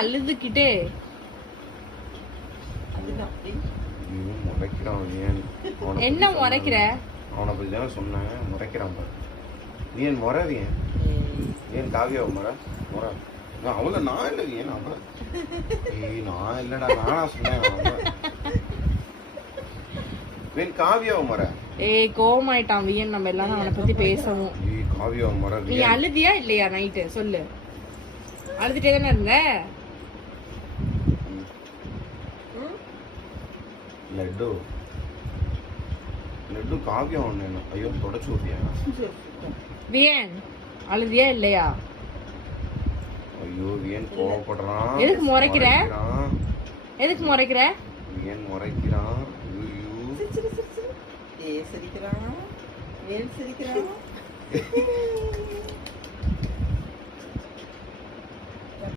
அழுதுகிட்டே என்ன முறைக்கிற? அவனை பத்தி தானே சொன்னேன். முறைக்கிறான் பாரு. நீ என் முறை ஏன் காவியாவை முறை அவள நான் இல்லை ஏன் அவன் நான் இல்லடா நானா சொன்னேன். காவியாவை முறை கோமாயிட்டான் வியன். நம்ம எல்லாம் அவனை பத்தி பேசவும். காவியாவை முறை. நீ அழுதியா இல்லையா நைட்டு சொல்லு? அழுதுட்டே தானே இருந்த. லட்டு காவியம் ஒண்ணு. ஐயோ தொடச்சு ஊத்தியா வியன்? அழுதியா இல்லையா? ஐயோ வியன் கோவப்படுறான். எதுக்கு முறைக்கிற? எதுக்கு முறைக்கிற? வியன் முறைக்கிறான். சிரிக்கிறான்.